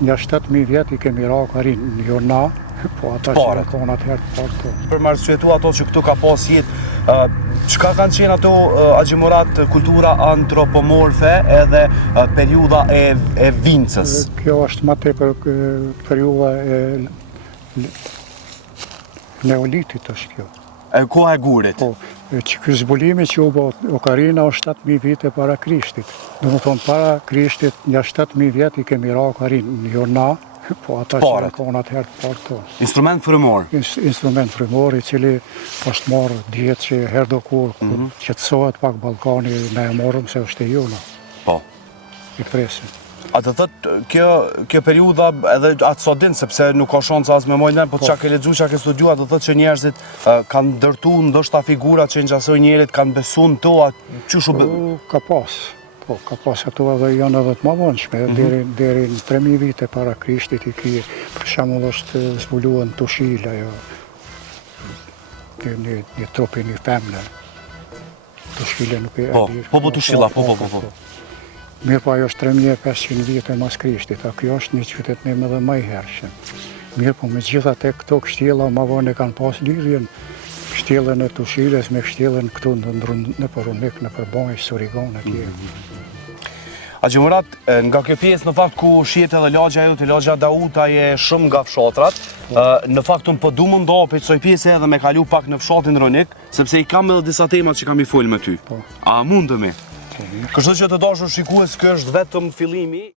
Një 7.000 vjet i kemi ra karin, jo na, po ata që në konë atëherë të parë të. Për më arsyetu ato që këtu ka pas jetë, çka kanë qenë ato Agjimurat kultura antropomorfe edhe periudha e Vincës? Kjo është më tepër periudha e Neolitit është kjo. Koha e Gurit. Po, që ky zbulimi që u bë Okarina është 7.000 vite para Krishtit. Do të thonë para Krishtit, një 7.000 vjet i kemi ra Okarin, jo na, po ata që në konë atëherë të parë tonë. Instrument frymor. Instrument frymor i cili është marrë djetë që herë do kur qetësohet pak Ballkani, ne e morëm se është e jona. Po. I presim. A të thëtë, kjo periudha edhe atë sot din, sepse nuk ka shansa as me mojnë, po qa ke lexuar, qa ke studiuar, të thëtë që njerëzit kanë ndërtu ndoshta figurat që njësoj njerit kanë besu në to, që shu Ka pas. Po, ka pas ato edhe janë edhe të më vonshme, deri në 3.000 vite para Krishtit i ki, për shembull është zbuluar në Tushila, një trupi një femne. Tushila nuk e di. Po, Tushila, po. Mirë po ajo është 3.500 vite mas Krishtit, a kjo është një qytetnim edhe më i hershëm. Mirë po me gjitha te këto kështjella ma vonë e kanë pas lidhjen, kështjellën e Tushiles me kështjellën këtu në Porunik, në Përbaj, Surigon e tje. Agjimurat, nga kjo pjesë në fakt ku shihet edhe lagja jote, lagja Dauta je shumë nga fshatrat, në fakt unë po du më ndohë për kësoj pjesë edhe me kalu pak në fshatin Ronik, sepse i kam edhe disa temat që kam i folë me ty. A mundëmi? Kështu që të dashur shikues, kjo është vetëm fillimi.